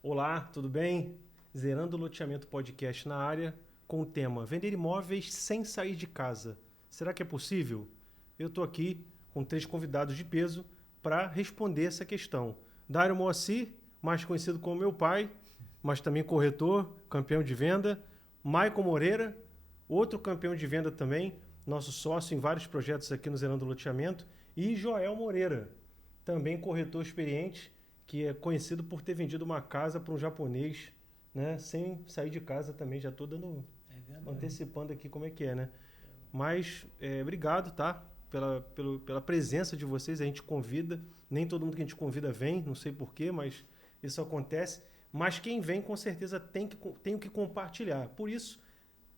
Olá, tudo bem? Zerando o Loteamento Podcast na área com o tema Vender imóveis sem sair de casa. Será que é possível? Eu estou aqui com 3 convidados de peso para responder essa questão. Dário Moacir, mais conhecido como meu pai, mas também corretor, campeão de venda. Maicon Moreira, outro campeão de venda também, nosso sócio em vários projetos aqui no Zerando o Loteamento. E Joel Moreira, também corretor experiente, que é conhecido por ter vendido uma casa para um japonês, né, sem sair de casa também. Já estou dando, antecipando aqui como é que é, né? Mas obrigado, tá? Pela presença de vocês. A gente convida, nem todo mundo que a gente convida vem, não sei porquê, mas isso acontece. Mas quem vem, com certeza, tem o que compartilhar. Por isso,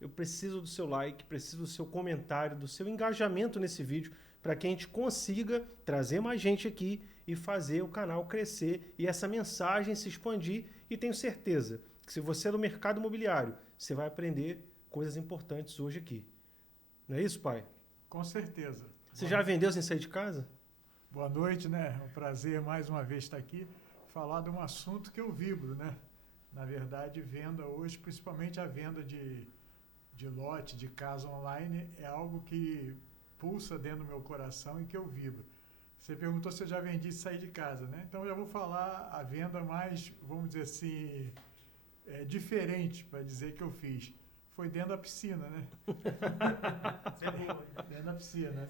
eu preciso do seu like, preciso do seu comentário, do seu engajamento nesse vídeo, para que a gente consiga trazer mais gente aqui e fazer o canal crescer e essa mensagem se expandir. E tenho certeza que se você é do mercado imobiliário, você vai aprender coisas importantes hoje aqui. Não é isso, pai? Com certeza. Você já vendeu sem sair de casa? Boa noite, né? É um prazer mais uma vez estar aqui, falar de um assunto que eu vibro, né? Na verdade, venda hoje, principalmente a venda de lote, de casa online, é algo que pulsa dentro do meu coração e que eu vibro. Você perguntou se eu já vendi e saí de casa, né? Então, eu já vou falar a venda mais, vamos dizer assim, diferente, para dizer que eu fiz. Foi dentro da piscina, né? Dentro da piscina.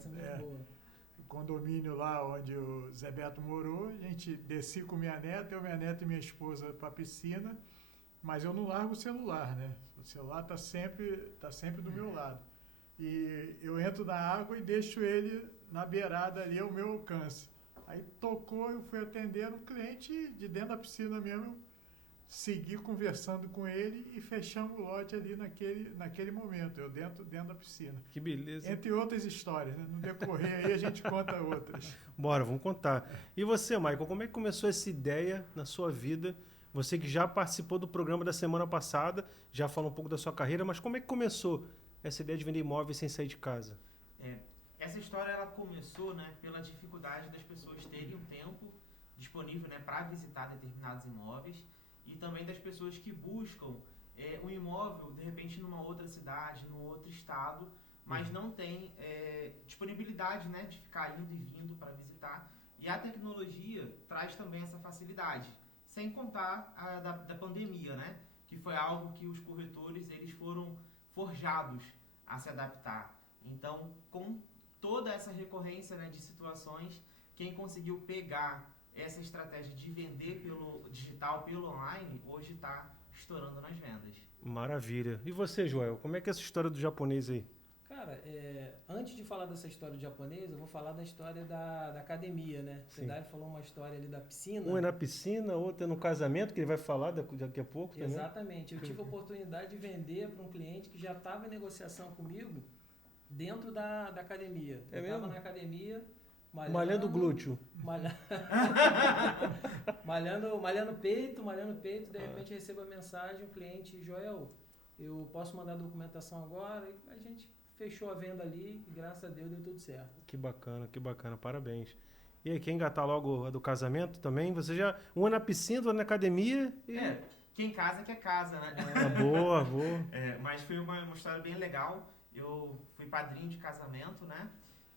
O condomínio lá onde o Zé Beto morou, a gente desci com minha neta e minha esposa para a piscina, mas eu não largo o celular, né? O celular está sempre do meu lado. E eu entro na água e deixo ele na beirada ali ao meu alcance. Aí tocou, eu fui atender um cliente de dentro da piscina mesmo, segui conversando com ele e fechamos o lote ali naquele momento, eu dentro da piscina. Que beleza. Entre outras histórias, né? No decorrer aí a gente conta outras. Bora, vamos contar. E você, Maicon, como é que começou essa ideia na sua vida? Você que já participou do programa da semana passada, já falou um pouco da sua carreira, mas como é que começou essa ideia de vender imóveis sem sair de casa? Essa história ela começou, né, pela dificuldade das pessoas terem um tempo disponível, né, para visitar determinados imóveis e também das pessoas que buscam um imóvel, de repente, numa outra cidade, num outro estado, mas não tem disponibilidade, né, de ficar indo e vindo para visitar. E a tecnologia traz também essa facilidade, sem contar da pandemia, né, que foi algo que os corretores eles foram forjados a se adaptar. Então, com toda essa recorrência, né, de situações, quem conseguiu pegar essa estratégia de vender pelo digital, pelo online, hoje está estourando nas vendas. Maravilha. E você, Joel, como é que é essa história do japonês aí? Cara, antes de falar dessa história do japonês, eu vou falar da história da academia, né? O Dário falou uma história ali da piscina. Um é na piscina, outro é no casamento, que ele vai falar daqui a pouco também. Exatamente. Eu tive a oportunidade de vender para um cliente que já estava em negociação comigo dentro da academia. É eu mesmo? estava na academia... Malhando glúteo. Malhando peito, de repente recebo a mensagem, o cliente, Joel, eu posso mandar a documentação agora? E a gente fechou a venda ali e graças a Deus deu tudo certo. Que bacana, parabéns. E aí, quer engatar logo a do casamento também? Você já, um é na piscina, outro é na academia e... Quem casa quer casa, né? Boa. Mas foi uma história bem legal. Eu fui padrinho de casamento, né?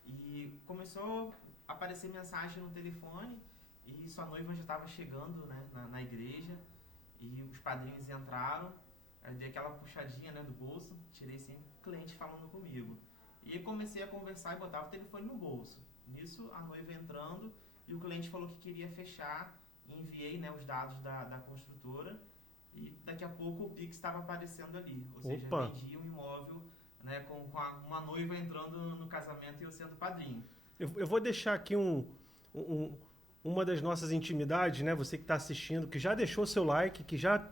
E começou a aparecer mensagem no telefone e sua noiva já estava chegando, né, na igreja e os padrinhos entraram, eu dei aquela puxadinha, né, do bolso, tirei sempre o cliente falando comigo. E comecei a conversar e botava o telefone no bolso. Nisso, a noiva entrando e o cliente falou que queria fechar e enviei, né, os dados da construtora e daqui a pouco o Pix estava aparecendo ali. Ou seja, vendi um imóvel, né, com uma noiva entrando no casamento e eu sendo padrinho. Eu vou deixar aqui uma das nossas intimidades, né? Você que está assistindo, que já deixou seu like, que já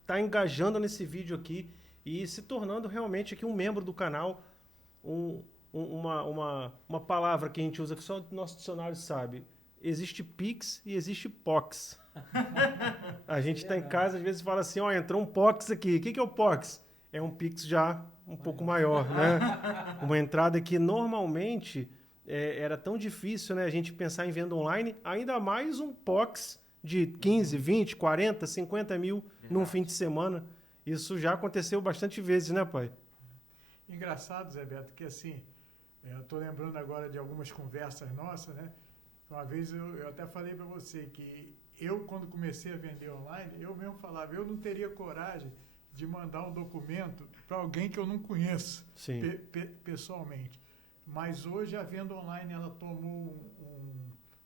está engajando nesse vídeo aqui e se tornando realmente aqui um membro do canal. Uma palavra que a gente usa que só o nosso dicionário sabe. Existe Pix e existe Pox. A gente está em casa, às vezes fala assim, entrou um Pox aqui. O que é o Pox? É um Pix já um pouco maior, né? Uma entrada que normalmente era tão difícil, né, a gente pensar em venda online, ainda mais um POX de 15, 20, 40, 50 mil num fim de semana. Isso já aconteceu bastante vezes, né, pai? Engraçado, Zé Beto, que assim, eu estou lembrando agora de algumas conversas nossas, né? Uma vez eu até falei para você que eu, quando comecei a vender online, eu mesmo falava, eu não teria coragem de mandar um documento para alguém que eu não conheço pessoalmente. Mas hoje a venda online ela tomou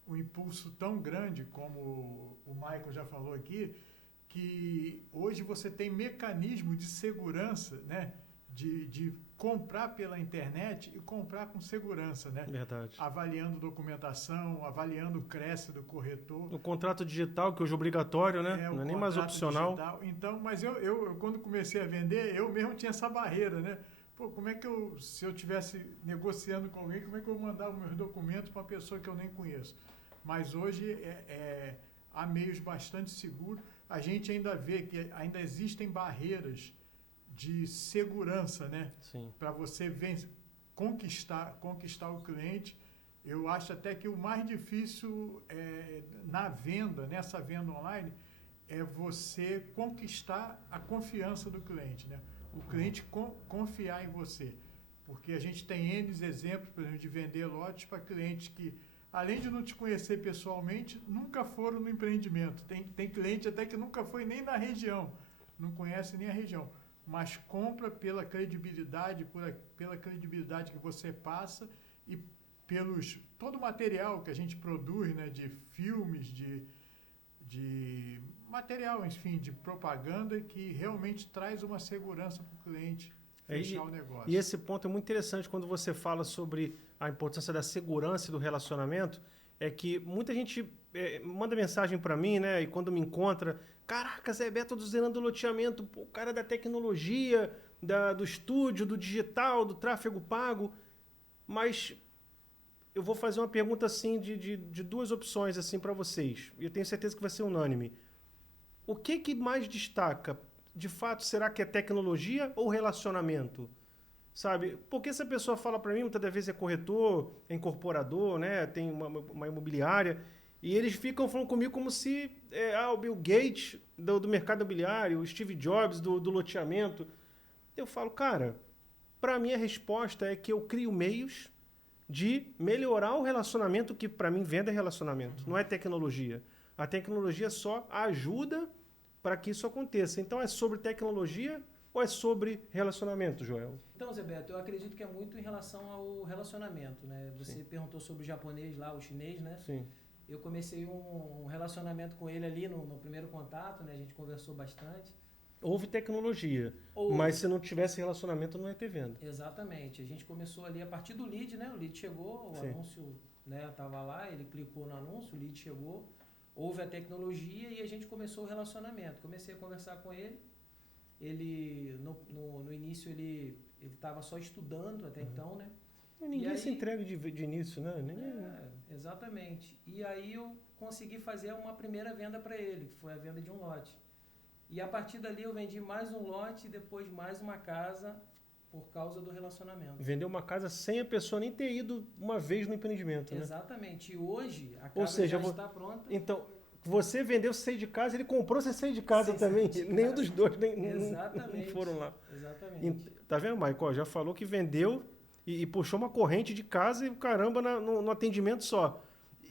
um impulso tão grande, como o Michael já falou aqui, que hoje você tem mecanismo de segurança, né? De comprar pela internet e comprar com segurança, né? Verdade. Avaliando documentação, avaliando o CRESSE do corretor. O contrato digital, que hoje é obrigatório, né? Não é nem mais opcional. Digital. Então, mas eu, quando comecei a vender, eu mesmo tinha essa barreira, né? Pô, como é que se eu estivesse negociando com alguém, como é que eu mandava meus documentos para uma pessoa que eu nem conheço? Mas hoje há meios bastante seguros. A gente ainda vê que ainda existem barreiras de segurança, né? Para você conquistar o cliente. Eu acho até que o mais difícil nessa venda online, é você conquistar a confiança do cliente, né? O cliente confiar em você. Porque a gente tem N exemplos, por exemplo, de vender lotes para clientes que, além de não te conhecer pessoalmente, nunca foram no empreendimento. Tem cliente até que nunca foi nem na região, não conhece nem a região, mas compra pela credibilidade, pela credibilidade que você passa e todo o material que a gente produz, né, de filmes, de material, enfim, de propaganda que realmente traz uma segurança para o cliente fechar o negócio. E esse ponto é muito interessante quando você fala sobre a importância da segurança e do relacionamento, é que muita gente manda mensagem para mim, né, e quando me encontra, caraca, Zé Beto do Zerando Loteamento, pô, o cara da tecnologia, do estúdio, do digital, do tráfego pago, mas eu vou fazer uma pergunta assim de duas opções assim para vocês, e eu tenho certeza que vai ser unânime. O que mais destaca? De fato, será que é tecnologia ou relacionamento? Sabe? Porque se a pessoa fala para mim, muitas das vezes é corretor, é incorporador, né? Tem uma imobiliária, e eles ficam falando comigo como se o Bill Gates do mercado imobiliário, o Steve Jobs do loteamento. Eu falo, cara, para mim a resposta é que eu crio meios de melhorar o relacionamento, que para mim venda é relacionamento, não é tecnologia. A tecnologia só ajuda para que isso aconteça. Então é sobre tecnologia ou é sobre relacionamento, Joel? Então, Zé Beto, eu acredito que é muito em relação ao relacionamento, né? Você perguntou sobre o japonês lá, o chinês, né? Sim. Eu comecei um relacionamento com ele ali no primeiro contato, né? A gente conversou bastante. Houve tecnologia, mas se não tivesse relacionamento não ia ter venda. Exatamente. A gente começou ali a partir do lead, né? O lead chegou, o anúncio, né, estava lá, ele clicou no anúncio, o lead chegou, houve a tecnologia e a gente começou o relacionamento. Comecei a conversar com ele. Ele, no início, ele estava só estudando até então, né? E ninguém se entrega de início, né? Exatamente. E aí eu consegui fazer uma primeira venda para ele, que foi a venda de um lote. E a partir dali eu vendi mais um lote e depois mais uma casa por causa do relacionamento. Vendeu uma casa sem a pessoa nem ter ido uma vez no empreendimento, né? Exatamente. E hoje a casa já está pronta. Então, você vendeu, você saiu de casa, ele comprou, você saiu de casa também. Nenhum dos dois nem foram lá. Exatamente. Tá vendo, Michael? Já falou que vendeu e puxou uma corrente de casa e caramba no atendimento só.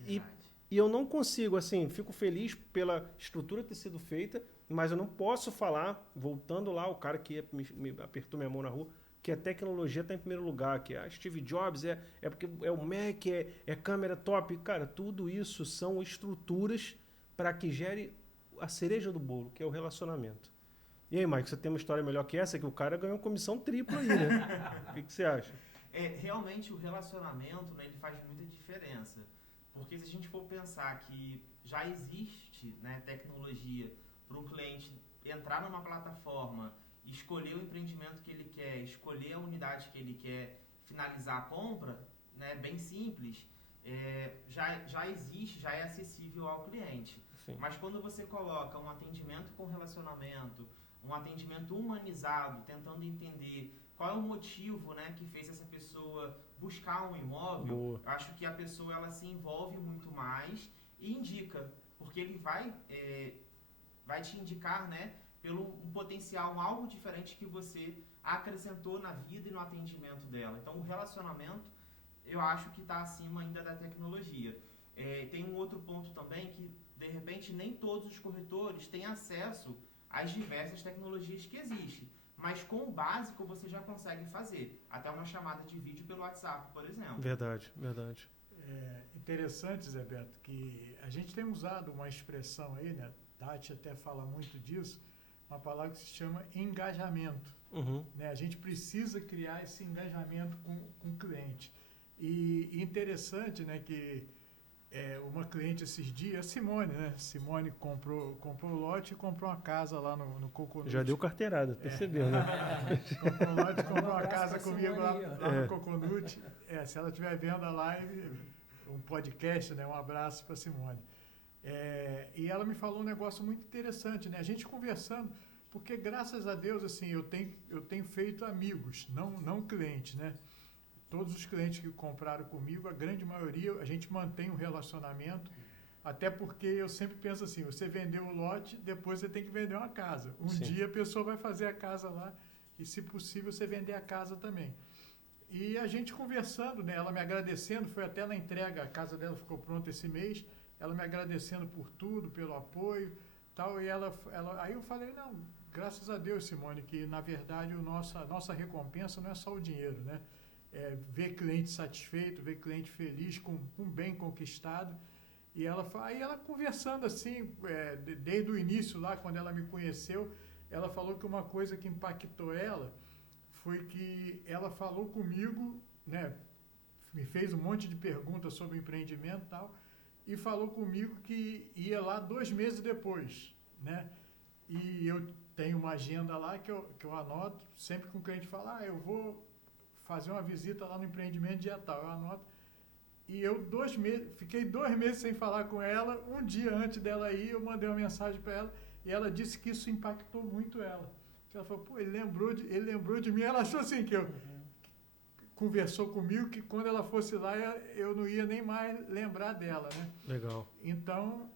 E eu não consigo, assim, fico feliz pela estrutura ter sido feita, mas eu não posso falar, voltando lá, o cara que me apertou minha mão na rua, que a tecnologia está em primeiro lugar, que a Steve Jobs porque é o Mac, é câmera top. Cara, tudo isso são estruturas para que gere a cereja do bolo, que é o relacionamento. E aí, Mike, você tem uma história melhor que essa, que o cara ganhou comissão tripla aí, né? O que você acha? Realmente o relacionamento, né, ele faz muita diferença. Porque se a gente for pensar que já existe, né, tecnologia para um cliente entrar numa plataforma, escolher o empreendimento que ele quer, escolher a unidade que ele quer, finalizar a compra, né, bem simples, já existe, já é acessível ao cliente. Sim. Mas quando você coloca um atendimento com relacionamento, um atendimento humanizado, tentando entender qual é o motivo, né, que fez essa pessoa buscar um imóvel, eu acho que a pessoa ela se envolve muito mais e indica. porque ele vai te indicar, né, pelo um potencial, algo diferente que você acrescentou na vida e no atendimento dela. Então, o relacionamento, eu acho que está acima ainda da tecnologia. Tem um outro ponto também que, de repente, nem todos os corretores têm acesso às diversas tecnologias que existem. Mas com o básico você já consegue fazer. Até uma chamada de vídeo pelo WhatsApp, por exemplo. Verdade, verdade. É interessante, Zé Beto, que a gente tem usado uma expressão aí, né? Tati até fala muito disso, uma palavra que se chama engajamento. Uhum. Né? A gente precisa criar esse engajamento com o cliente. E interessante, né, que uma cliente esses dias, a Simone, né? Simone comprou o lote e comprou uma casa lá no Coconut. Já deu carteirada, percebeu, né? Comprou o lote, comprou uma casa comigo lá no Coconut. Se ela estiver vendo a live, um podcast, né? Um abraço para Simone. E ela me falou um negócio muito interessante, né? A gente conversando, porque graças a Deus, assim, eu tenho feito amigos, não clientes, né? Todos os clientes que compraram comigo, a grande maioria, a gente mantém um relacionamento, até porque eu sempre penso assim, você vendeu o lote, depois você tem que vender uma casa. Um dia a pessoa vai fazer a casa lá e, se possível, você vender a casa também. E a gente conversando, né? Ela me agradecendo, foi até na entrega, a casa dela ficou pronta esse mês, ela me agradecendo por tudo, pelo apoio, tal, e aí eu falei, não, graças a Deus, Simone, que na verdade a nossa recompensa não é só o dinheiro, né? Ver cliente satisfeito, ver cliente feliz, com um bem conquistado. E aí ela conversando assim, desde o início lá, quando ela me conheceu, ela falou que uma coisa que impactou ela foi que ela falou comigo, né? Me fez um monte de perguntas sobre o empreendimento e tal, e falou comigo que ia lá 2 meses depois, né? E eu tenho uma agenda lá que eu anoto, sempre que um cliente fala, eu vou fazer uma visita lá no empreendimento dia tal, eu anoto. E eu fiquei 2 meses sem falar com ela, um dia antes dela ir, eu mandei uma mensagem para ela, e ela disse que isso impactou muito ela. Ela falou, pô, ele lembrou de mim, ela achou assim que eu... Conversou comigo que quando ela fosse lá, eu não ia nem mais lembrar dela, né? Legal. Então,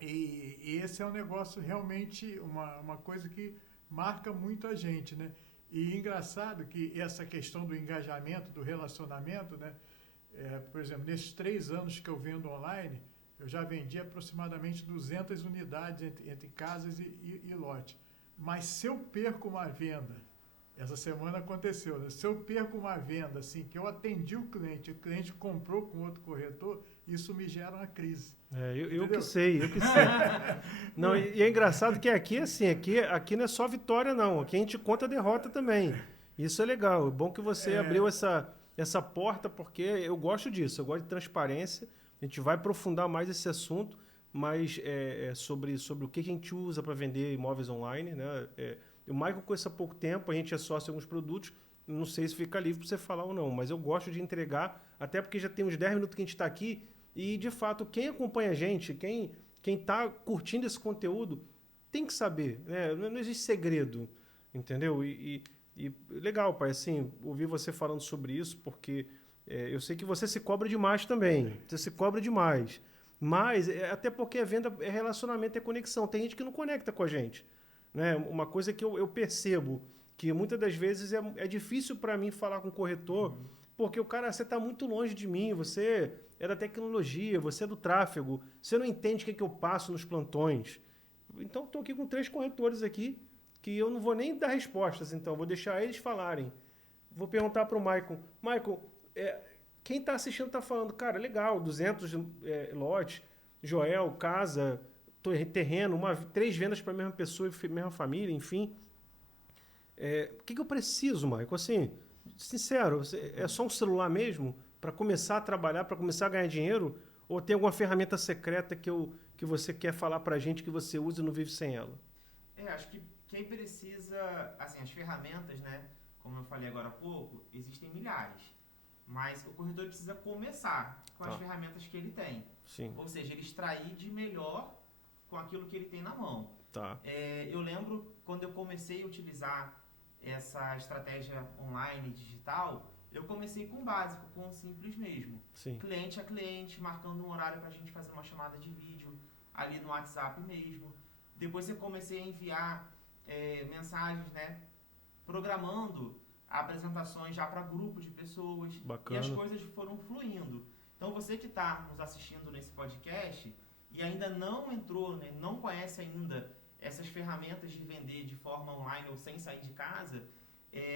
e esse é um negócio realmente, uma coisa que marca muito a gente, né? E engraçado que essa questão do engajamento, do relacionamento, né? Por exemplo, nesses 3 anos que eu vendo online, eu já vendi aproximadamente 200 unidades entre casas e lote. Mas se eu perco uma venda, essa semana aconteceu, né? Se eu perco uma venda, assim, que eu atendi o cliente comprou com outro corretor, isso me gera uma crise. Eu que sei. Não, e é engraçado que aqui, assim, aqui não é só vitória, não. Aqui a gente conta a derrota também. Isso é legal. É bom que você abriu essa porta, porque eu gosto disso. Eu gosto de transparência. A gente vai aprofundar mais esse assunto, mas sobre o que a gente usa para vender imóveis online, né? O Michael conhece há pouco tempo, a gente é sócio em alguns produtos, não sei se fica livre para você falar ou não, mas eu gosto de entregar, até porque já tem uns 10 minutos que a gente está aqui, e de fato, quem acompanha a gente, quem está curtindo esse conteúdo, tem que saber, né? Não existe segredo, entendeu? E legal, pai, assim, ouvir você falando sobre isso, porque eu sei que você se cobra demais também, você se cobra demais, mas até porque a venda é relacionamento, é conexão, tem gente que não conecta com a gente. Né? Uma coisa que eu percebo, que muitas das vezes é difícil para mim falar com o corretor, porque o cara, você está muito longe de mim, você é da tecnologia, você é do tráfego, você não entende o que eu passo nos plantões. Então, estou aqui com 3 corretores aqui, que eu não vou nem dar respostas, então, vou deixar eles falarem. Vou perguntar para o Michael. Michael, quem está assistindo está falando, cara, legal, 200 lotes, Joel, casa... terreno, 3 vendas para a mesma pessoa e mesma família, enfim. O que eu preciso, Michael? Assim, sincero, é só um celular mesmo para começar a trabalhar, para começar a ganhar dinheiro? Ou tem alguma ferramenta secreta que você quer falar para a gente que você usa e não vive sem ela? Acho que quem precisa... Assim, as ferramentas, né? Como eu falei agora há pouco, existem milhares. Mas o corretor precisa começar com as ferramentas que ele tem. Sim. Ou seja, ele extrair de melhor com aquilo que ele tem na mão. Tá. Eu lembro quando eu comecei a utilizar essa estratégia online digital, eu comecei com o básico, com o simples mesmo. Sim. Cliente a cliente, marcando um horário para a gente fazer uma chamada de vídeo ali no WhatsApp mesmo. Depois eu comecei a enviar mensagens, né, programando apresentações já para grupos de pessoas. Bacana. E as coisas foram fluindo. Então você que está nos assistindo nesse podcast e ainda não entrou, né, não conhece ainda essas ferramentas de vender de forma online ou sem sair de casa,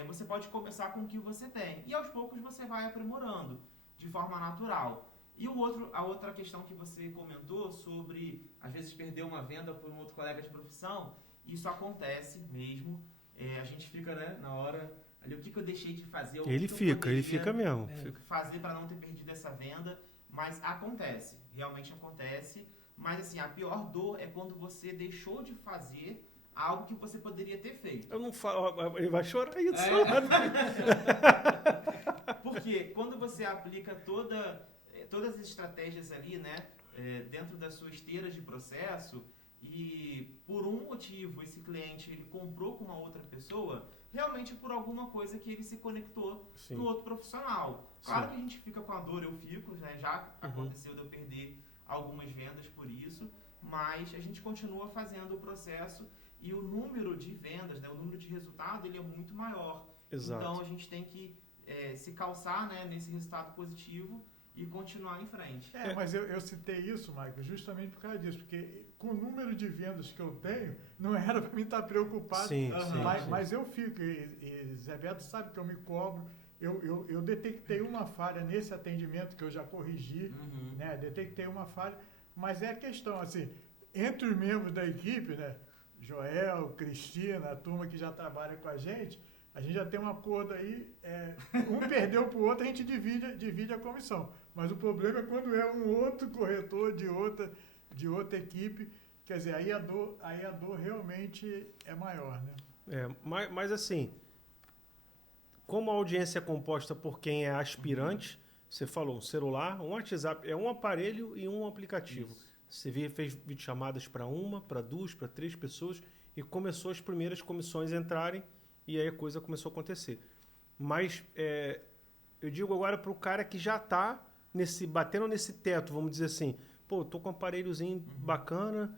você pode começar com o que você tem. E aos poucos você vai aprimorando de forma natural. E a outra questão que você comentou sobre, às vezes, perder uma venda por um outro colega de profissão, isso acontece mesmo. A gente fica, né, na hora, ali, o que eu deixei de fazer? Ele fica mesmo. Fazer para não ter perdido essa venda, mas acontece, realmente acontece. Mas, assim, a pior dor é quando você deixou de fazer algo que você poderia ter feito. Eu não falo, ele vai chorar isso. Porque quando você aplica todas as estratégias ali, né, dentro das suas esteiras de processo, e por um motivo esse cliente ele comprou com uma outra pessoa, realmente por alguma coisa que ele se conectou no outro profissional. Claro que a gente fica com a dor, eu fico, né, já aconteceu de eu perder algumas vendas por isso, mas a gente continua fazendo o processo e o número de vendas, né, o número de resultado, ele é muito maior. Exato. Então a gente tem que se calçar, né, nesse resultado positivo e continuar em frente. Mas eu citei isso, Michael, justamente por causa disso, porque com o número de vendas que eu tenho, não era para mim estar preocupado, mas eu fico, e Zé Beto sabe que eu me cobro, eu detectei uma falha nesse atendimento que eu já corrigi, né, detectei uma falha, mas é a questão, assim, entre os membros da equipe, né, Joel, Cristina, a turma que já trabalha com a gente já tem um acordo aí, um perdeu para o outro, a gente divide a comissão. Mas o problema é quando é um outro corretor de outra equipe, quer dizer, aí a dor realmente é maior, né? Mas assim, como a audiência é composta por quem é aspirante, você falou, um celular, um WhatsApp, é um aparelho e um aplicativo. Isso. Você fez videochamadas para uma, para duas, para três pessoas e começou as primeiras comissões a entrarem e aí a coisa começou a acontecer. Mas eu digo agora para o cara que já está batendo nesse teto, vamos dizer assim, pô, estou com um aparelhozinho bacana,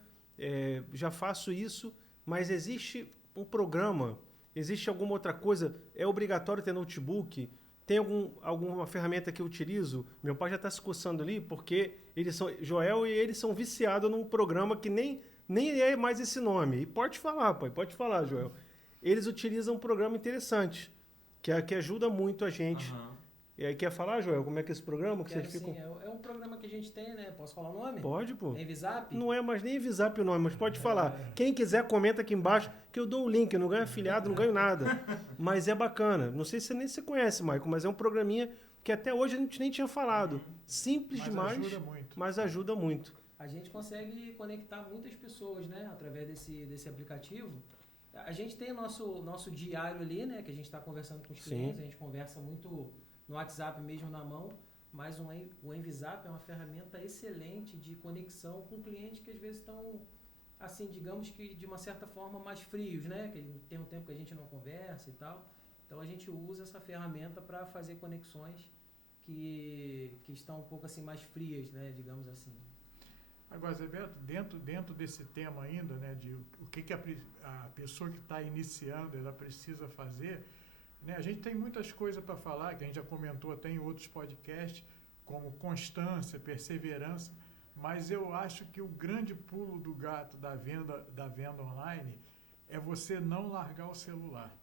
já faço isso, mas existe um programa, existe alguma outra coisa, é obrigatório ter notebook, tem alguma ferramenta que eu utilizo? Meu pai já está se coçando ali, porque Joel e ele são viciados num programa que nem é mais esse nome. E pode falar, pai, pode falar, Joel. Eles utilizam um programa interessante, que ajuda muito a gente. E aí, quer falar, Joel, como é que é esse programa? Que vocês ficam... É um programa que a gente tem, né? Posso falar o nome? Pode, pô. É Envisap? Não é mais nem Envisap o nome, mas pode falar. Quem quiser, comenta aqui embaixo, que eu dou o link. Eu não ganho afiliado, não ganho nada. Mas é bacana. Não sei se você nem se conhece, Maicon, mas é um programinha que até hoje a gente nem tinha falado. Simples demais, mas ajuda muito. A gente consegue conectar muitas pessoas, né? Através desse aplicativo. A gente tem o nosso diário ali, né? Que a gente está conversando com os clientes, a gente conversa muito no WhatsApp mesmo na mão, mas o Envisap é uma ferramenta excelente de conexão com clientes que às vezes estão, assim, digamos que de uma certa forma mais frios, né? Que tem um tempo que a gente não conversa e tal. Então a gente usa essa ferramenta para fazer conexões que estão um pouco assim mais frias, né? Digamos assim. Agora, Zé Beto, dentro desse tema ainda, né, de o que a pessoa que está iniciando ela precisa fazer, né, a gente tem muitas coisas para falar, que a gente já comentou até em outros podcasts, como constância, perseverança, mas eu acho que o grande pulo do gato da venda online é você não largar o celular.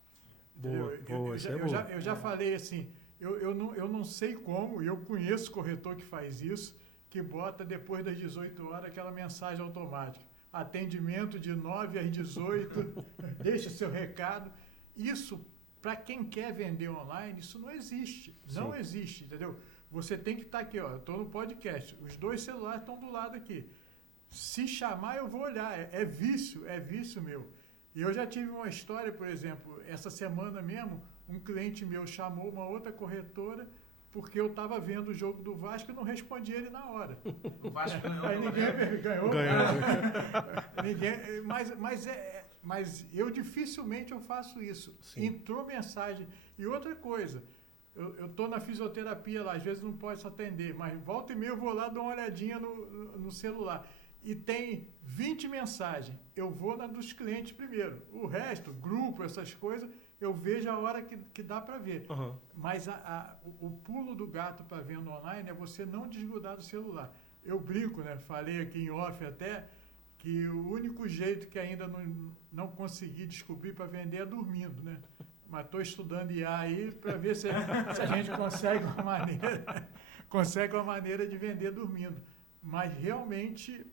Eu já falei assim, eu não sei como, eu conheço corretor que faz isso, que bota depois das 18 horas aquela mensagem automática. Atendimento de 9 às 18, deixa seu recado. Isso, para quem quer vender online, isso não existe. Não existe, entendeu? Você tem que estar aqui, ó, eu estou no podcast, os dois celulares estão do lado aqui. Se chamar, eu vou olhar. É vício meu. E eu já tive uma história, por exemplo, essa semana mesmo, um cliente meu chamou uma outra corretora porque eu estava vendo o jogo do Vasco e não respondi ele na hora. O Vasco ganhou. Aí ninguém ganhou. Mas eu dificilmente eu faço isso. Sim. Entrou mensagem. E outra coisa, eu estou na fisioterapia lá, às vezes não posso atender, mas volta e meia eu vou lá dar uma olhadinha no celular. e tem 20 mensagens. Eu vou na dos clientes primeiro. O resto, grupo, essas coisas, eu vejo a hora que dá para ver. Uhum. Mas o pulo do gato para venda online é você não desgrudar do celular. Eu brinco, né? Falei aqui em off até que o único jeito que ainda não consegui descobrir para vender é dormindo, né? Mas estou estudando IA aí para ver se a gente consegue uma maneira de vender dormindo. Mas realmente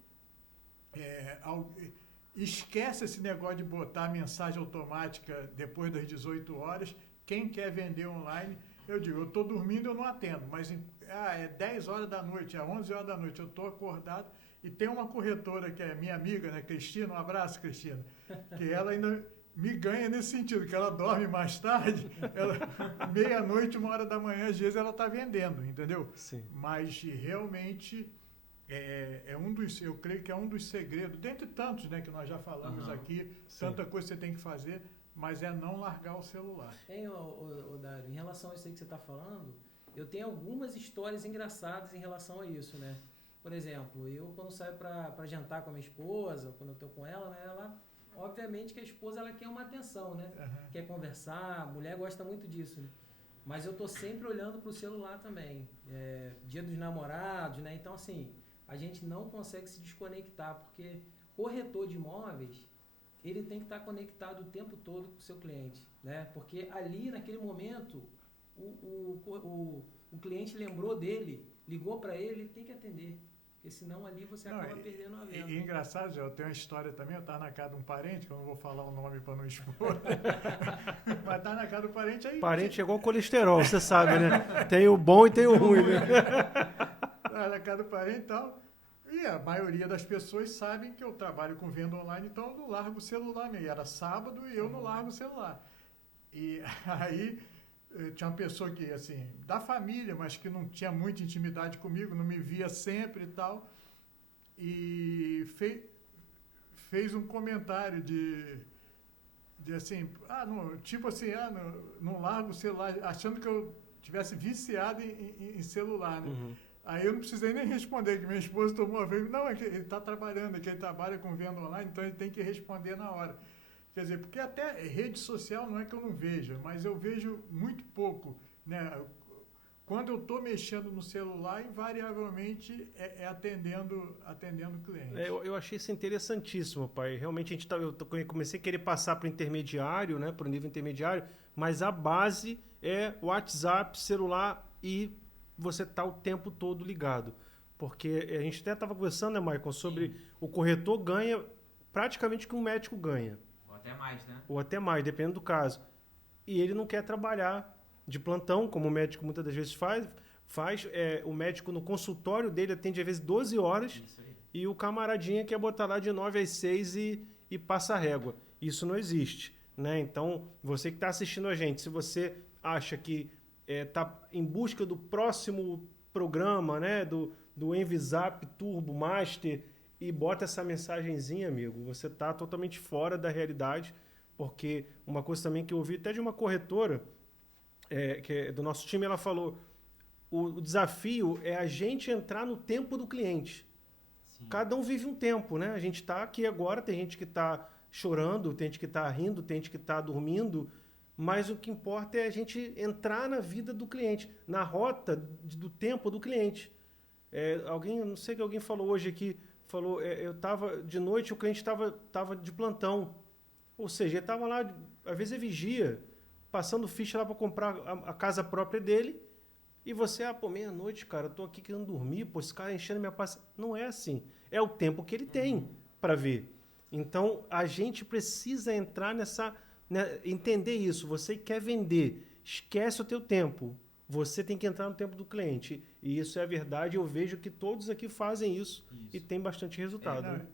esquece esse negócio de botar mensagem automática depois das 18 horas. Quem quer vender online, eu digo, eu estou dormindo, eu não atendo, mas é 10 horas da noite, é 11 horas da noite, eu estou acordado. E tem uma corretora que é minha amiga, né, Cristina, um abraço, Cristina, que ela ainda me ganha nesse sentido, que ela dorme mais tarde, meia-noite, 1 hora da manhã, às vezes ela está vendendo, entendeu? Sim. Mas realmente eu creio que é um dos segredos, dentre tantos, né, que nós já falamos aqui, tanta coisa que você tem que fazer, mas é não largar o celular. Dário, em relação a isso aí que você está falando, eu tenho algumas histórias engraçadas em relação a isso, né? Por exemplo, eu quando saio para jantar com a minha esposa, quando eu estou com ela, né, obviamente que a esposa ela quer uma atenção, né? Uhum. Quer conversar, a mulher gosta muito disso, né? Mas eu tô sempre olhando pro celular também. Dia dos namorados, né? Então, assim, a gente não consegue se desconectar, porque corretor de imóveis, ele tem que estar conectado o tempo todo com o seu cliente, né? Porque ali, naquele momento, o cliente lembrou dele, ligou para ele tem que atender. Porque senão ali você acaba perdendo a venda. E engraçado, eu tenho uma história também, eu estava na casa de um parente, que eu não vou falar o nome para não expor, mas estava na casa do parente aí... Parente é igual colesterol, você sabe, né? Tem o bom e tem o ruim, né? Estava na casa do parente e tal, e a maioria das pessoas sabem que eu trabalho com venda online, então eu não largo o celular mesmo. Era sábado e eu não largo o celular. E aí... tinha uma pessoa que, assim, da família, mas que não tinha muita intimidade comigo, não me via sempre e tal, e fez um comentário de assim, não largo o celular, achando que eu tivesse viciado em celular, né? Uhum. Aí eu não precisei nem responder, que minha esposa tomou a vez, não, é que ele está trabalhando, é que ele trabalha com venda online, então ele tem que responder na hora. Quer dizer, porque até rede social não é que eu não veja, mas eu vejo muito pouco, né? Quando eu estou mexendo no celular, invariavelmente atendendo cliente. Eu achei isso interessantíssimo, pai. Realmente eu comecei a querer passar para o intermediário, né? Para o nível intermediário, mas a base é WhatsApp, celular e você tá o tempo todo ligado. Porque a gente até estava conversando, né, Michael, sobre o corretor ganha praticamente o que um médico ganha. Até mais, né? Ou até mais, dependendo do caso. E ele não quer trabalhar de plantão, como o médico muitas das vezes faz. O médico no consultório dele atende às vezes 12 horas. Isso aí. E o camaradinha quer botar lá de 9 às 6 e passa a régua. Isso não existe, né? Então, você que está assistindo a gente, se você acha que está em busca do próximo programa, né? Do Envisap Turbo Master, e bota essa mensagenzinha, amigo, você está totalmente fora da realidade, porque uma coisa também que eu ouvi até de uma corretora, que é do nosso time, ela falou, o desafio é a gente entrar no tempo do cliente. Sim. Cada um vive um tempo, né? A gente está aqui agora, tem gente que está chorando, tem gente que está rindo, tem gente que está dormindo, mas o que importa é a gente entrar na vida do cliente, na rota do tempo do cliente. Não sei que alguém falou hoje aqui, eu estava de noite, o cliente estava de plantão. Ou seja, ele estava lá, às vezes é vigia, passando ficha lá para comprar a casa própria dele, e você, meia-noite, cara, eu tô aqui querendo dormir, esse cara enchendo minha paciência. Não é assim. É o tempo que ele tem para ver. Então, a gente precisa entrar entender isso. Você quer vender, esquece o teu tempo. Você tem que entrar no tempo do cliente. E isso é a verdade. Eu vejo que todos aqui fazem isso. E tem bastante resultado. Né?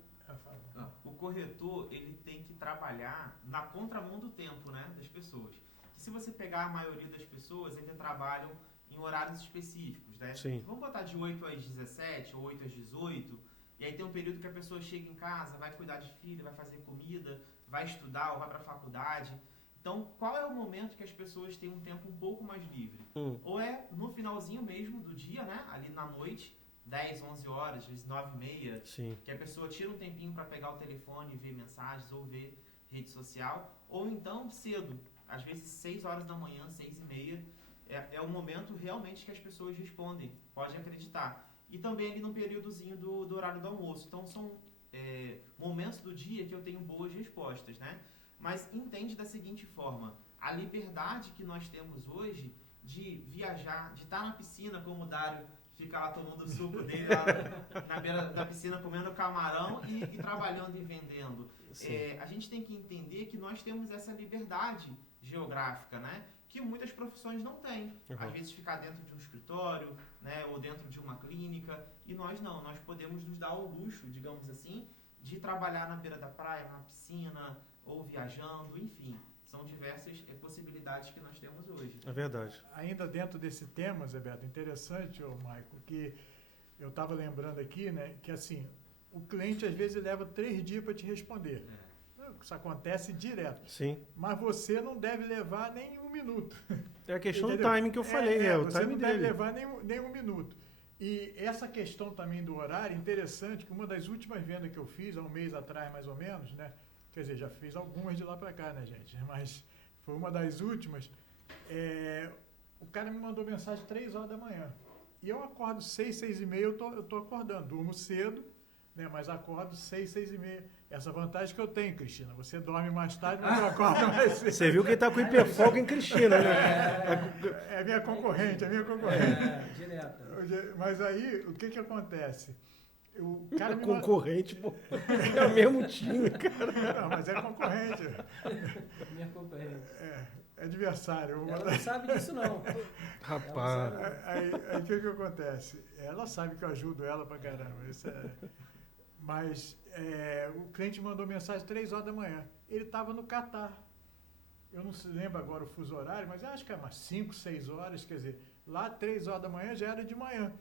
O corretor, ele tem que trabalhar na contramão do tempo, né, das pessoas. E se você pegar a maioria das pessoas, ainda trabalham em horários específicos, né? Sim. Vamos botar de 8 às 17 ou 8 às 18, e aí tem um período que a pessoa chega em casa, vai cuidar de filho, vai fazer comida, vai estudar ou vai para a faculdade. Então, qual é o momento que as pessoas têm um tempo um pouco mais livre? Ou é no finalzinho mesmo do dia, né? Ali na noite, 10, 11 horas, às vezes 9h30, Sim. que a pessoa tira um tempinho para pegar o telefone, ver mensagens ou ver rede social, ou então cedo, às vezes 6 horas da manhã, 6h30, é o momento realmente que as pessoas respondem, pode acreditar. E também ali no períodozinho do horário do almoço. Então são momentos do dia que eu tenho boas respostas, né? Mas entende da seguinte forma, a liberdade que nós temos hoje de viajar, de estar na piscina, como o Dário fica lá tomando o suco dele lá na beira da piscina, comendo camarão e trabalhando e vendendo. A gente tem que entender que nós temos essa liberdade geográfica, né? Que muitas profissões não têm. Às vezes ficar dentro de um escritório, né? Ou dentro de uma clínica, e nós não. Nós podemos nos dar o luxo, digamos assim, de trabalhar na beira da praia, na piscina, ou viajando, enfim. São diversas possibilidades que nós temos hoje. É verdade. Ainda dentro desse tema, Zé Beto, interessante, Maico, que eu estava lembrando aqui, né, que assim, o cliente às vezes leva 3 dias para te responder. Isso acontece direto. Sim. Mas você não deve levar nem 1 minuto. É a questão Entendeu? do timing que eu falei, o você timing não dele. deve levar nem 1 minuto. E essa questão também do horário, interessante, que uma das últimas vendas que eu fiz, há um mês atrás mais ou menos, né? Quer dizer, já fiz algumas de lá para cá, né, gente? Mas foi uma das últimas. O cara me mandou mensagem 3 horas da manhã. E eu acordo 6, 6h30, eu tô acordando. Durmo cedo, né? Mas acordo 6, 6h30. Essa vantagem que eu tenho, Cristina. Você dorme mais tarde, mas eu acordo mais cedo. Você viu que ele tá com hiperfoco em Cristina, né? É minha concorrente, Direto. Mas aí, o que acontece? O cara me Concorrente, pô. É o mesmo time, cara. Não, mas é concorrente. Minha concorrente. É adversário. Ela não sabe disso, não. Rapaz. Aí o que acontece? Ela sabe que eu ajudo ela pra caramba. Mas o cliente mandou mensagem 3 horas da manhã. Ele estava no Catar. Eu não se lembro agora o fuso horário, mas eu acho que é umas 5, 6 horas. Quer dizer, lá 3 horas da manhã já era de manhã.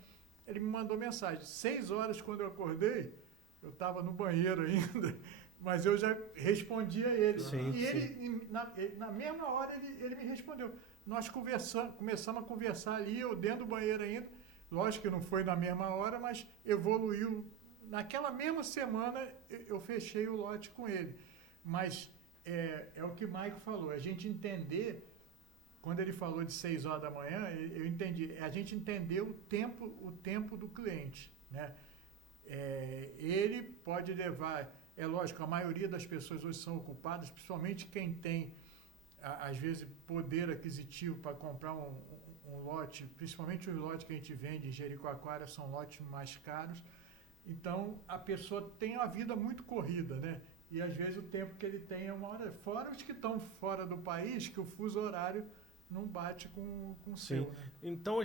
Ele me mandou mensagem. 6 horas, quando eu acordei, eu estava no banheiro ainda, mas eu já respondi a ele. Sim, e ele, na mesma hora, ele me respondeu. Nós começamos a conversar ali, eu dentro do banheiro ainda. Lógico que não foi na mesma hora, mas evoluiu. Naquela mesma semana, eu fechei o lote com ele. Mas é o que o Maico falou, a gente entender... Quando ele falou de 6 horas da manhã, eu entendi. A gente entendeu o tempo do cliente, né? Ele pode levar... É lógico, a maioria das pessoas hoje são ocupadas, principalmente quem tem, às vezes, poder aquisitivo para comprar um lote, principalmente os lotes que a gente vende em Jericoacoara são lotes mais caros. Então, a pessoa tem uma vida muito corrida, né? E, às vezes, o tempo que ele tem é uma hora... Fora os que estão fora do país, que o fuso horário não bate com o seu. Né? Então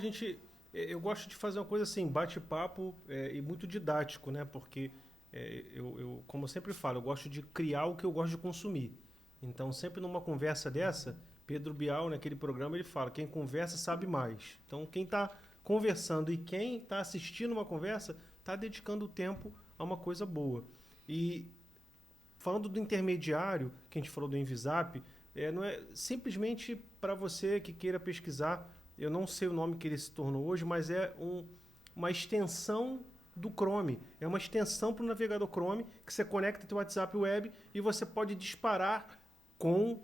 eu gosto de fazer uma coisa assim, bate-papo e muito didático, né? Porque eu, como eu sempre falo, eu gosto de criar o que eu gosto de consumir. Então, sempre numa conversa dessa, Pedro Bial, naquele programa, ele fala, quem conversa sabe mais. Então, quem está conversando e quem está assistindo uma conversa, está dedicando o tempo a uma coisa boa. E falando do intermediário, que a gente falou do Envisap, não é simplesmente para você que queira pesquisar, eu não sei o nome que ele se tornou hoje, mas é uma extensão do Chrome. É uma extensão para o navegador Chrome que você conecta ao WhatsApp Web e você pode disparar com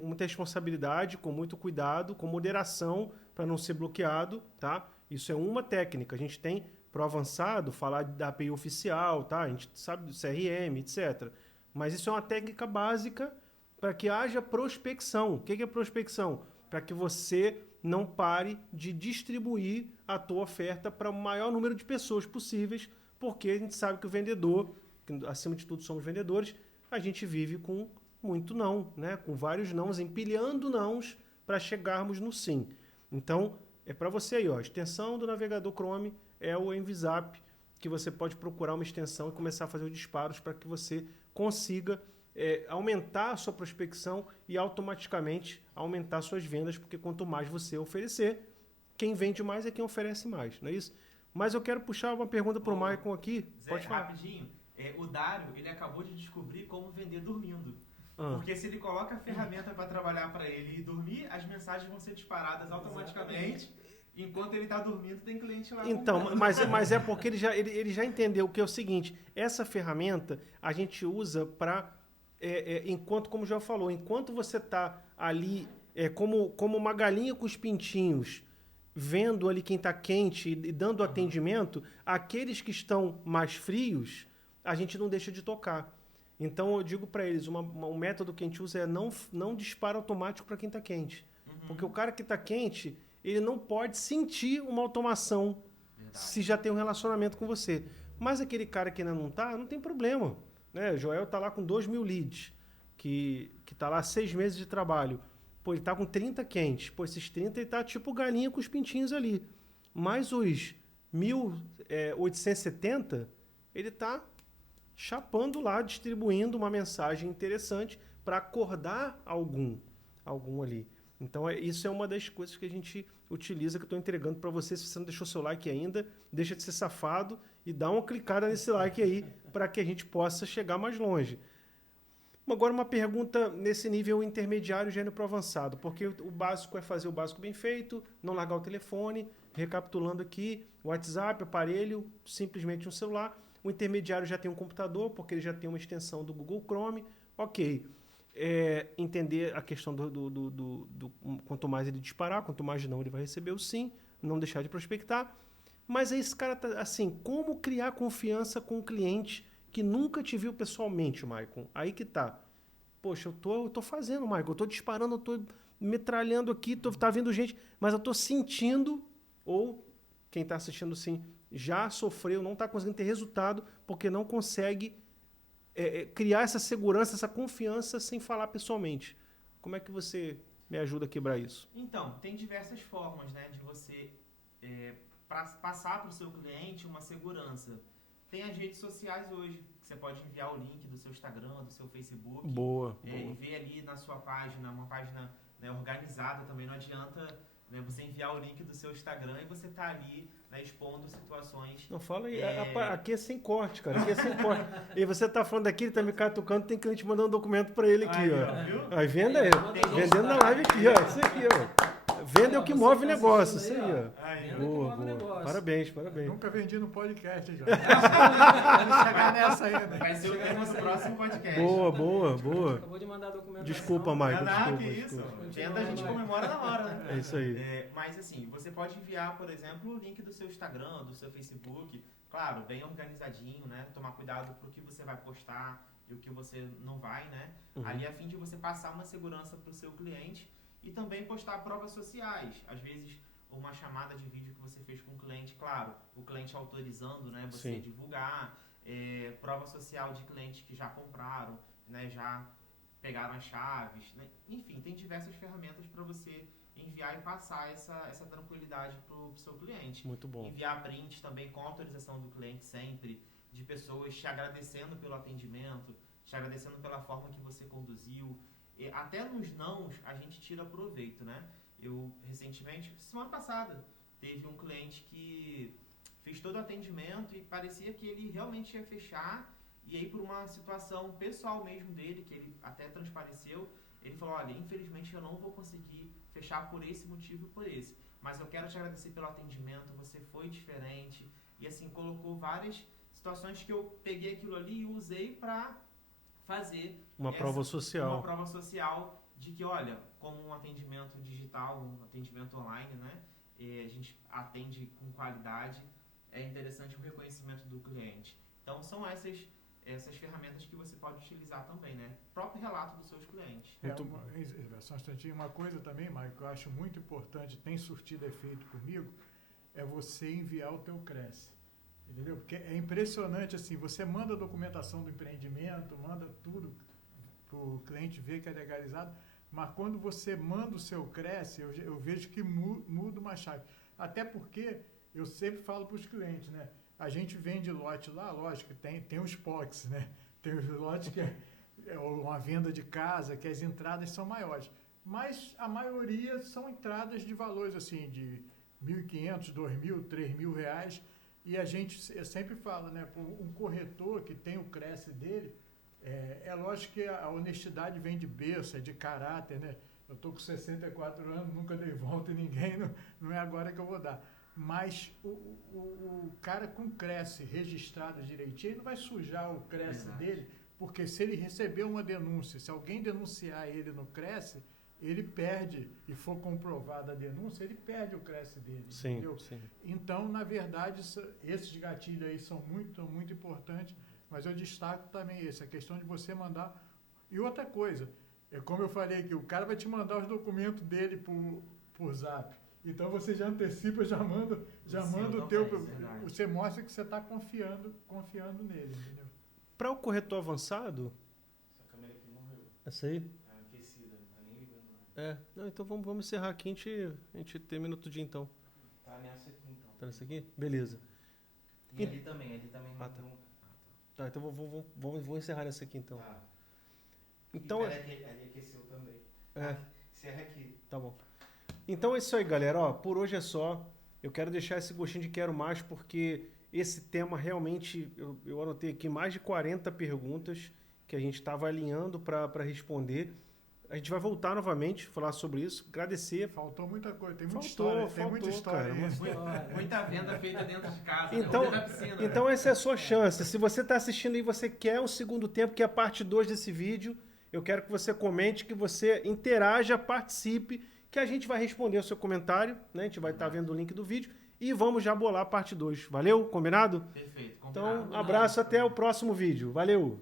muita responsabilidade, com muito cuidado, com moderação para não ser bloqueado, tá? Isso é uma técnica. A gente tem para o avançado falar da API oficial, tá? A gente sabe do CRM, etc. Mas isso é uma técnica básica para que haja prospecção. O que é prospecção? Para que você não pare de distribuir a tua oferta para o maior número de pessoas possíveis, porque a gente sabe que o vendedor, que acima de tudo somos vendedores, a gente vive com muito não, né? Com vários nãos, empilhando nãos para chegarmos no sim. Então, é para você aí, ó, a extensão do navegador Chrome é o Envisap, que você pode procurar uma extensão e começar a fazer os disparos para que você consiga aumentar a sua prospecção e automaticamente aumentar suas vendas, porque quanto mais você oferecer, quem vende mais é quem oferece mais, não é isso? Mas eu quero puxar uma pergunta para o Maicon aqui. Zé, pode falar. Rapidinho, o Dário, ele acabou de descobrir como vender dormindo. Porque se ele coloca a ferramenta para trabalhar para ele e dormir, as mensagens vão ser disparadas automaticamente enquanto ele está dormindo, tem cliente lá. Então, mas é porque ele já entendeu que é o seguinte, essa ferramenta a gente usa para, enquanto, como o João falou, enquanto você está ali como uma galinha com os pintinhos, vendo ali quem está quente e dando atendimento, aqueles que estão mais frios, a gente não deixa de tocar. Então, eu digo para eles, um método que a gente usa é não disparo automático para quem está quente. Porque o cara que está quente, ele não pode sentir uma automação se já tem um relacionamento com você. Mas aquele cara que ainda não está, não tem problema. Né? O Joel está lá com 2.000 leads, que está lá 6 meses de trabalho. Pô, ele está com 30 quentes. Pô, esses 30 ele está tipo galinha com os pintinhos ali. Mas os 1.870, ele está chapando lá, distribuindo uma mensagem interessante para acordar algum ali. Então, isso é uma das coisas que a gente utiliza, que eu estou entregando para você. Se você não deixou seu like ainda, deixa de ser safado e dá uma clicada nesse like aí para que a gente possa chegar mais longe. Agora, uma pergunta nesse nível intermediário, gênero para avançado, porque o básico é fazer o básico bem feito, não largar o telefone, recapitulando aqui, WhatsApp, aparelho, simplesmente um celular. O intermediário já tem um computador, porque ele já tem uma extensão do Google Chrome. Ok. Entender a questão do quanto mais ele disparar, quanto mais não ele vai receber o sim, não deixar de prospectar. Mas aí esse cara tá assim, como criar confiança com o cliente que nunca te viu pessoalmente, Maicon? Aí que tá. Poxa, eu tô fazendo, Maicon, eu tô disparando, eu tô metralhando aqui, tá vindo gente, mas eu tô sentindo, ou quem tá assistindo sim, já sofreu, não tá conseguindo ter resultado, porque não consegue criar essa segurança, essa confiança sem falar pessoalmente. Como é que você me ajuda a quebrar isso? Então, tem diversas formas, né, de você passar para o seu cliente uma segurança. Tem as redes sociais hoje, que você pode enviar o link do seu Instagram, do seu Facebook. Boa. E ver ali na sua página, uma página, né, organizada também. Não adianta, né, você enviar o link do seu Instagram e você tá ali, né, expondo situações. Não fala aí, aqui é sem corte, cara. Aqui é sem corte. E você tá falando aqui, ele tá me catucando, tem cliente mandando um documento pra ele aqui, aí, ó. Viu? Aí venda aí. Vendendo na live aqui, ó. Isso aqui, ó. Venda é o que move o negócio, isso aí, ó. Aí, Boa. Parabéns. Nunca vendi no podcast, já. Vamos chegar nessa ainda. Vai ser o tema do próximo podcast. Boa. Acabou de mandar a documentação. Desculpa, Maicon. Que isso. Venda a gente comemora na hora, né? É isso aí. Mas assim, você pode enviar, por exemplo, o link do seu Instagram, do seu Facebook. Claro, bem organizadinho, né? Tomar cuidado pro que você vai postar e o que você não vai, né? Ali a fim de você passar uma segurança pro seu cliente. E também postar provas sociais. Às vezes, uma chamada de vídeo que você fez com o cliente, claro, o cliente autorizando, né, você divulgar. Prova social de clientes que já compraram, né, já pegaram as chaves. Né? Enfim, tem diversas ferramentas para você enviar e passar essa tranquilidade para o seu cliente. Muito bom. Enviar prints também com autorização do cliente sempre, de pessoas te agradecendo pelo atendimento, te agradecendo pela forma que você conduziu. Até nos nãos a gente tira proveito, né? Eu, recentemente, semana passada, teve um cliente que fez todo o atendimento e parecia que ele realmente ia fechar, e aí por uma situação pessoal mesmo dele, que ele até transpareceu, ele falou, olha, infelizmente eu não vou conseguir fechar por esse motivo e por esse, mas eu quero te agradecer pelo atendimento, você foi diferente, e assim, colocou várias situações que eu peguei aquilo ali e usei para fazer uma prova social. Uma prova social de que, olha, como um atendimento digital, um atendimento online, né? A gente atende com qualidade, é interessante o reconhecimento do cliente. Então, são essas ferramentas que você pode utilizar também, né? Próprio relato dos seus clientes. Só um instantinho. Uma coisa também, Maicon, que eu acho muito importante, tem surtido efeito comigo, é você enviar o teu Cresce. Entendeu? Porque é impressionante, assim, você manda a documentação do empreendimento, manda tudo para o cliente ver que é legalizado, mas quando você manda o seu Cresce, eu vejo que muda uma chave. Até porque eu sempre falo para os clientes, né? A gente vende lote lá, lógico, tem os POCs, né? Tem os lotes que é uma venda de casa, que as entradas são maiores. Mas a maioria são entradas de valores, assim, de R$1.500, R$2.000, R$3.000, e eu sempre falo, né, um corretor que tem o Cresce dele, é lógico que a honestidade vem de berço, é de caráter, né? Eu estou com 64 anos, nunca dei volta em ninguém, não é agora que eu vou dar. Mas o cara com Cresce registrado direitinho, ele não vai sujar o Cresce dele, porque se ele receber uma denúncia, se alguém denunciar ele no Cresce, ele perde, e for comprovada a denúncia, ele perde o Cresce dele. Sim, entendeu? sim. Então, na verdade, esses gatilhos aí são muito, muito importantes, mas eu destaco também esse, a questão de você mandar. E outra coisa, como eu falei aqui, o cara vai te mandar os documentos dele por Zap. Então você já antecipa, já manda o teu. Você mostra que você está confiando nele, entendeu? Para o corretor avançado. Essa câmera aqui morreu. Essa aí? Tá aquecida, não tá nem ligando nada. Não, então vamos encerrar aqui, a gente termina outro dia então. Tá nessa aqui então. Tá nessa aqui? Beleza. E ali também Ah, tá. Tá, então vou encerrar nessa aqui então. Tá. Então. Ali aqueceu também. Encerra aqui. Tá bom. Então é isso aí, galera. Ó, por hoje é só. Eu quero deixar esse gostinho de quero mais, porque esse tema realmente, eu anotei aqui mais de 40 perguntas que a gente estava alinhando para responder. A gente vai voltar novamente, falar sobre isso, agradecer. Faltou muita coisa, tem muita Faltou, história. Tem muita história. cara, Muita venda feita dentro de casa, Então, né? Na piscina, então essa é a sua chance. Se você está assistindo e você quer um segundo tempo, que é a parte 2 desse vídeo, eu quero que você comente, que você interaja, participe, que a gente vai responder o seu comentário, né? A gente vai estar vendo o link do vídeo e vamos já bolar a parte 2. Valeu? Combinado? Perfeito. Então, abraço, até o próximo vídeo. Valeu!